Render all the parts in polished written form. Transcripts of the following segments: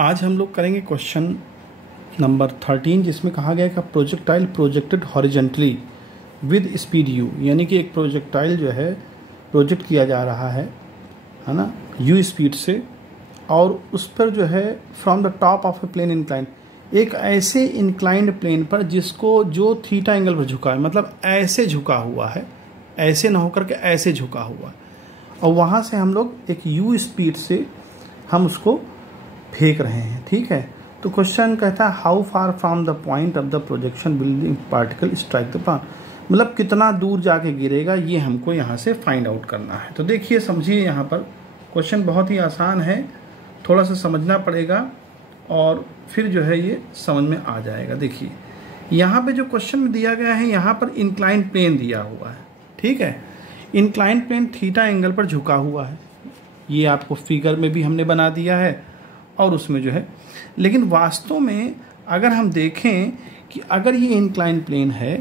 आज हम लोग करेंगे क्वेश्चन नंबर 13, जिसमें कहा गया कि projectile projected horizontally with speed you, यानी कि एक प्रोजेक्टाइल जो है प्रोजेक्ट किया जा रहा है ना, यू स्पीड से, और उस पर जो है from the top of a plane incline, एक ऐसे इंक्लाइंड प्लेन पर जिसको जो थीटा एंगल पर झुका है, मतलब ऐसे झुका हुआ है, ऐसे ना होकर के ऐसे झुका हुआ है, और वहाँ से हम लोग एक यू स्पीड से हम उसको फेंक रहे हैं। ठीक है, तो क्वेश्चन कहता है how far from the point of the projection will the particle strike the plan, मतलब कितना दूर जाके गिरेगा, ये हमको यहाँ से फाइंड आउट करना है। तो देखिए, समझिए, यहाँ पर क्वेश्चन बहुत ही आसान है, थोड़ा सा समझना पड़ेगा और फिर जो है ये समझ में आ जाएगा। देखिए यहाँ पे जो क्वेश्चन में दिया गया है, यहाँ पर इंक्लाइन प्लेन दिया हुआ है। ठीक है, इंक्लाइन प्लेन थीटा एंगल पर झुका हुआ है, ये आपको फिगर में भी हमने बना दिया है और उसमें जो है, लेकिन वास्तव में अगर हम देखें कि अगर ये इंक्लाइन प्लेन है,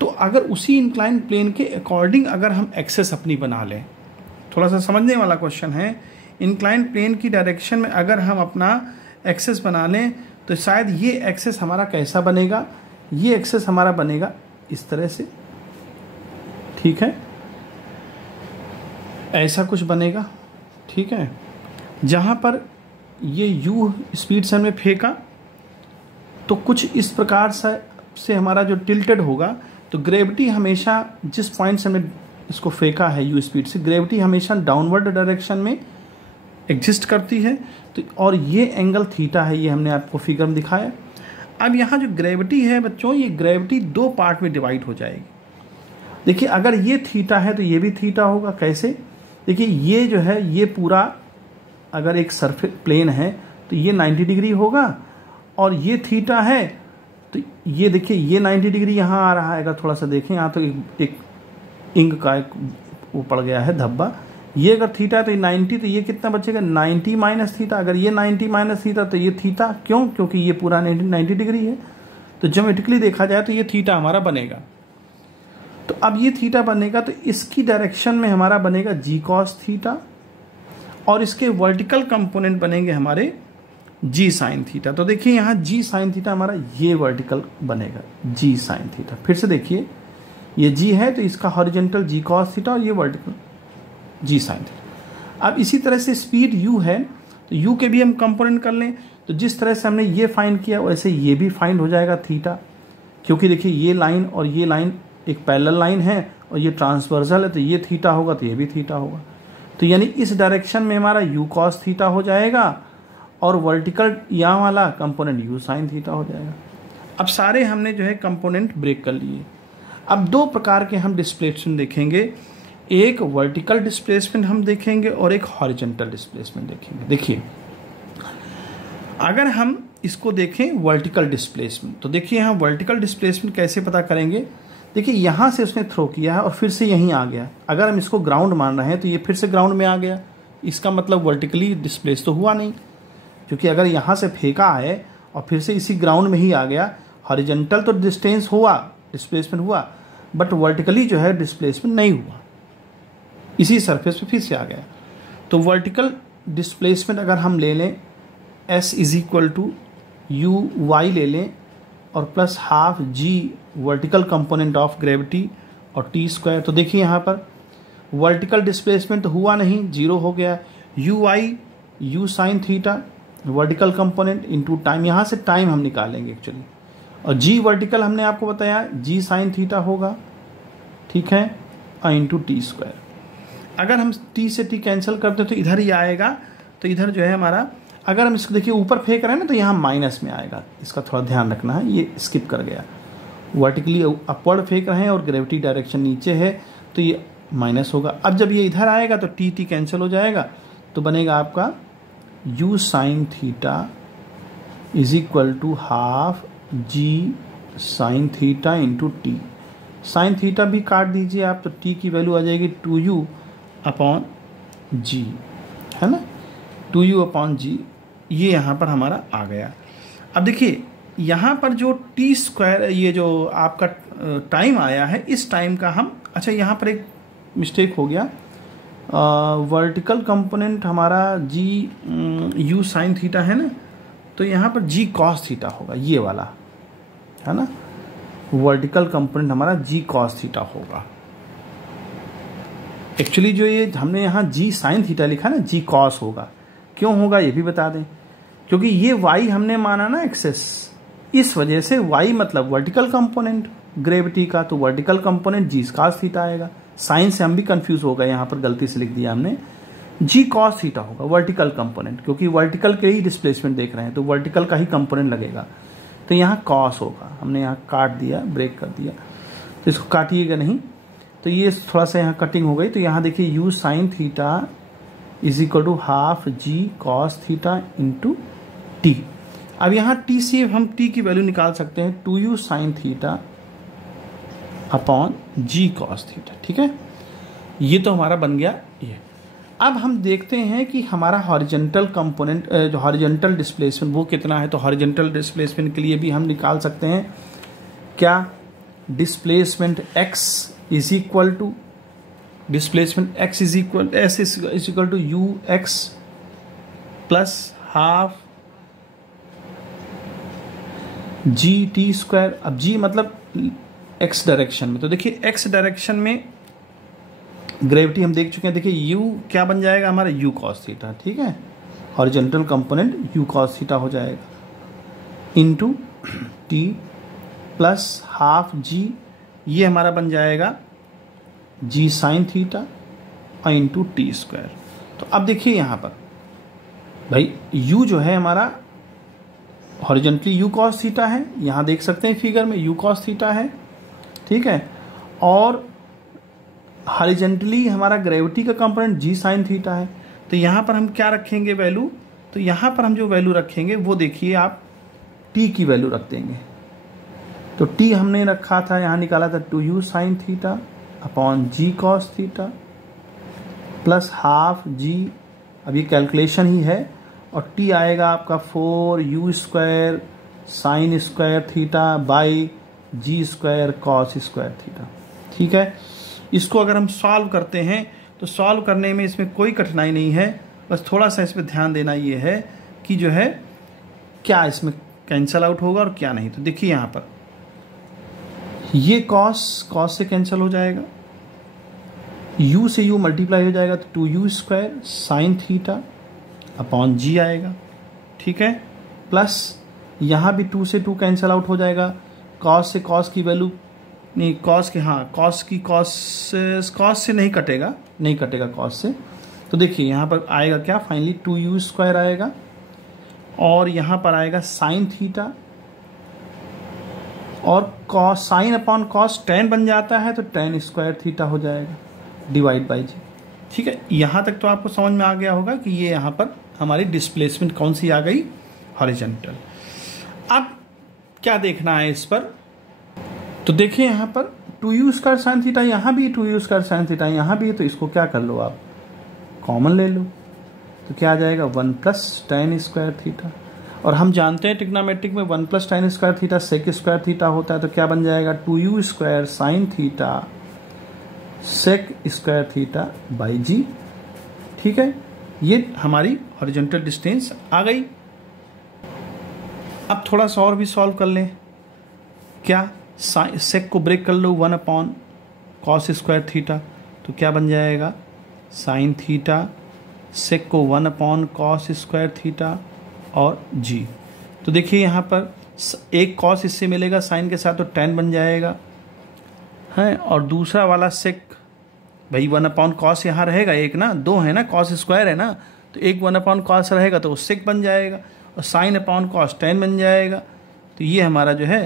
तो अगर उसी इंक्लाइन प्लेन के अकॉर्डिंग अगर हम एक्सेस अपनी बना लें, थोड़ा सा समझने वाला क्वेश्चन है, इंक्लाइन प्लेन की डायरेक्शन में अगर हम अपना एक्सेस बना लें, तो शायद ये एक्सेस हमारा कैसा बनेगा, ये एक्सेस हमारा बनेगा इस तरह से। ठीक है, ऐसा कुछ बनेगा। ठीक है, जहाँ पर ये यू स्पीड से हमने फेंका, तो कुछ इस प्रकार से हमारा जो टिल्टेड होगा, तो ग्रेविटी हमेशा जिस पॉइंट से हमने इसको फेंका है यू स्पीड से, ग्रेविटी हमेशा डाउनवर्ड डायरेक्शन में एग्जिस्ट करती है। तो और ये एंगल थीटा है, ये हमने आपको फिगर में दिखाया। अब यहाँ जो ग्रेविटी है बच्चों, ये ग्रेविटी दो पार्ट में डिवाइड हो जाएगी। देखिए, अगर ये थीटा है तो ये भी थीटा होगा। कैसे? देखिए, ये जो है, ये पूरा अगर एक सरफेस प्लेन है तो ये 90 डिग्री होगा, और ये थीटा है तो ये देखिए, ये 90 डिग्री यहाँ आ रहा है। अगर थोड़ा सा देखें, यहाँ तो एक इंक का एक वो पड़ गया है धब्बा। ये अगर थीटा है तो ये 90, तो ये कितना बचेगा 90 माइनस थीटा। अगर ये 90 माइनस थीटा तो ये थीटा, क्यों? क्योंकि ये पूरा 90 डिग्री है, तो ज्योमेट्रिकली देखा जाए तो ये थीटा हमारा बनेगा। तो अब ये थीटा बनेगा तो इसकी डायरेक्शन में हमारा बनेगा जी कॉस थीटा, और इसके वर्टिकल कंपोनेंट बनेंगे हमारे जी साइन थीटा। तो देखिए, यहाँ जी साइन थीटा हमारा ये वर्टिकल बनेगा जी साइन थीटा। फिर से देखिए, ये जी है तो इसका हॉरिजेंटल जी कॉस थीटा, और ये वर्टिकल जी साइन थीटा। अब इसी तरह से स्पीड यू है, तो यू के भी हम कंपोनेंट कर लें, तो जिस तरह से हमने ये फाइंड किया वैसे ये भी फाइंड हो जाएगा थीटा, क्योंकि देखिए ये लाइन और ये लाइन एक पैरेलल लाइन है और ये ट्रांसवर्सल है, तो ये थीटा होगा तो ये भी थीटा होगा। तो यानी इस डायरेक्शन में हमारा यू कॉस थीटा हो जाएगा, और वर्टिकल यहाँ वाला कंपोनेंट यू साइन थीटा हो जाएगा। अब सारे हमने जो है कंपोनेंट ब्रेक कर लिए। अब दो प्रकार के हम डिस्प्लेसमेंट देखेंगे, एक वर्टिकल डिस्प्लेसमेंट हम देखेंगे और एक हॉरिजॉन्टल डिस्प्लेसमेंट देखेंगे। देखिए, अगर हम इसको देखें वर्टिकल डिस्प्लेसमेंट, तो देखिए यहाँ वर्टिकल डिस्प्लेसमेंट कैसे पता करेंगे। देखिए, यहाँ से उसने थ्रो किया है और फिर से यहीं आ गया। अगर हम इसको ग्राउंड मान रहे हैं तो ये फिर से ग्राउंड में आ गया, इसका मतलब वर्टिकली डिस्प्लेस तो हुआ नहीं, क्योंकि अगर यहाँ से फेंका है और फिर से इसी ग्राउंड में ही आ गया, हॉरिजॉन्टल तो डिस्टेंस हुआ, डिस्प्लेसमेंट हुआ, बट वर्टिकली जो है डिस्प्लेसमेंट नहीं हुआ, इसी सरफेस पे फिर से आ गया। तो वर्टिकल डिस्प्लेसमेंट अगर हम ले लें, s is equal to u y ले लें, और plus half g vertical component of gravity और टी स्क्वायर। तो देखिए, यहाँ पर वर्टिकल डिस्प्लेसमेंट हुआ नहीं, जीरो हो गया। You I you sine theta vertical component into time, यहाँ से टाइम हम निकालेंगे एक्चुअली, और जी वर्टिकल हमने आपको बताया जी साइन थीटा होगा। ठीक है, इंटू टी स्क्वायर। अगर हम टी से टी कैंसिल करते तो इधर ही आएगा, तो इधर जो है हमारा, अगर हम इसको देखिए ऊपर फेंक रहे हैं ना, तो यहाँ माइनस में आएगा, इसका थोड़ा ध्यान रखना है, ये स्किप कर गया। वर्टिकली अपवर्ड फेंक रहे हैं और ग्रेविटी डायरेक्शन नीचे है, तो ये माइनस होगा। अब जब ये इधर आएगा तो टी टी कैंसिल हो जाएगा, तो बनेगा आपका u sine theta is equal to half g sine theta into t. Sine theta भी काट दीजिए आप, तो टी की वैल्यू आ जाएगी 2u अपॉन जी, है ना, 2u अपॉन जी, ये यहाँ पर हमारा आ गया। अब देखिए, यहाँ पर जो टी स्क्वायर, ये जो आपका टाइम आया है, इस टाइम का हम, अच्छा यहाँ पर एक मिस्टेक हो गया, वर्टिकल कंपोनेंट हमारा जी यू साइन थीटा है ना, तो यहाँ पर जी कॉस थीटा होगा, ये वाला है ना, वर्टिकल कंपोनेंट हमारा जी कॉस थीटा होगा। एक्चुअली जो ये हमने यहाँ जी साइन थीटा लिखा ना, जी कॉस होगा, क्यों होगा ये भी बता दें, क्योंकि ये वाई हमने माना ना एक्सेस, इस वजह से वाई मतलब वर्टिकल कंपोनेंट ग्रेविटी का, तो वर्टिकल कंपोनेंट जी कॉस थीटा आएगा। साइन से हम भी कंफ्यूज हो गए, यहाँ पर गलती से लिख दिया हमने, जी कॉस थीटा होगा वर्टिकल कंपोनेंट, क्योंकि वर्टिकल के ही डिस्प्लेसमेंट देख रहे हैं तो वर्टिकल का ही कंपोनेंट लगेगा, तो यहाँ कॉस होगा। हमने यहाँ काट दिया, ब्रेक कर दिया, तो इसको काटिएगा नहीं, तो ये थोड़ा सा यहाँ कटिंग हो गई। तो यहाँ देखिए u sine theta is equal to half g cos theta into t. अब यहाँ टी से हम टी की वैल्यू निकाल सकते हैं 2u साइन थीटा अपॉन जी कॉस थीटा। ठीक है, ये तो हमारा बन गया ये। अब हम देखते हैं कि हमारा हॉरिजॉन्टल कंपोनेंट जो हॉरिजॉन्टल डिस्प्लेसमेंट वो कितना है। तो हॉरिजॉन्टल डिस्प्लेसमेंट के लिए भी हम निकाल सकते हैं क्या, displacement x is equal to displacement x is equal to u x plus half g t square. अब जी मतलब x डायरेक्शन में, तो देखिए x डायरेक्शन में ग्रेविटी हम देख चुके हैं। देखिए u क्या बन जाएगा हमारा, u cos थीटा। ठीक है, horizontal component u cos theta हो जाएगा into t plus half g, ये हमारा बन जाएगा g sign theta into T square. तो अब देखिए यहाँ पर भाई u जो है हमारा हॉरिजॉन्टली u cos थीटा है, यहाँ देख सकते हैं फिगर में u cos थीटा है। ठीक है, और हॉरिजॉन्टली हमारा ग्रेविटी का कंपोनेंट जी साइन थीटा है। तो यहाँ पर हम क्या रखेंगे वैल्यू, तो यहाँ पर हम जो वैल्यू रखेंगे वो देखिए आप टी की वैल्यू रख देंगे। तो टी हमने रखा था, यहाँ निकाला था 2u साइन थीटा अपॉन जी कॉस थीटा प्लस हाफ जी, अब ये कैलकुलेशन ही है, और टी आएगा आपका 4u square sine square theta by g square cos square theta. ठीक है, इसको अगर हम सॉल्व करते हैं तो सॉल्व करने में इसमें कोई कठिनाई नहीं है, बस थोड़ा सा इसमें ध्यान देना ये है कि जो है क्या इसमें कैंसल आउट होगा और क्या नहीं। तो देखिए यहाँ पर ये कॉस से कैंसिल हो जाएगा, u से u मल्टीप्लाई हो जाएगा, तो 2u square sine theta upon g आएगा। ठीक है, प्लस यहाँ भी 2 से 2 कैंसिल आउट हो जाएगा, कॉस से कॉस की वैल्यू नहीं, कॉस के हाँ कॉस से नहीं कटेगा कॉस से। तो देखिए यहाँ पर आएगा क्या, फाइनली 2u स्क्वायर आएगा, और यहाँ पर आएगा साइन थीटा, और cos sine upon cos tan बन जाता है, तो tan स्क्वायर थीटा हो जाएगा डिवाइड बाई जी। ठीक है, यहाँ तक तो आपको समझ में आ गया होगा कि ये यहाँ पर हमारी डिस्प्लेसमेंट कौन सी आ गई, हॉरिजॉन्टल। अब क्या देखना है इस पर, तो देखिए यहाँ पर 2u स्क्वायर साइन थीटा, यहाँ भी 2u स्क्वायर साइन थीटा यहाँ भी है, तो इसको क्या कर लो आप कॉमन ले लो, तो क्या आ जाएगा 1 प्लस tan स्क्वायर थीटा। और हम जानते हैं ट्रिग्नोमेट्रिक में 1 plus tan square theta sec square theta होता है, तो क्या बन जाएगा 2u square sine theta sec square theta by g. ठीक है, ये हमारी हॉरिजॉन्टल डिस्टेंस आ गई। अब थोड़ा सा और भी सॉल्व कर लें, क्या सेक को ब्रेक कर लो 1 अपॉन कॉस स्क्वायर थीटा, तो क्या बन जाएगा साइन थीटा, सेक को 1 अपॉन कॉस स्क्वायर थीटा और जी। तो देखिए यहाँ पर एक कॉस इससे मिलेगा साइन के साथ, तो tan बन जाएगा है, और दूसरा वाला सेक भाई 1 अपॉन कॉस यहाँ रहेगा एक ना, 2 है ना, कॉस स्क्वायर है ना, तो एक 1 अपॉन कॉस रहेगा तो वो सेक बन जाएगा, और साइन अपॉन कॉस tan बन जाएगा। तो ये हमारा जो है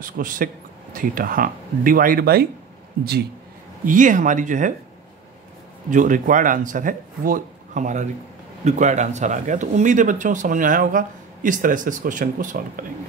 इसको सेक थीटा हाँ डिवाइड बाई जी, ये हमारी जो है जो रिक्वायर्ड आंसर है वो हमारा रिक्वायर्ड आंसर आ गया। तो उम्मीद है बच्चों समझ में आया होगा, इस तरह से इस क्वेश्चन को सॉल्व करेंगे।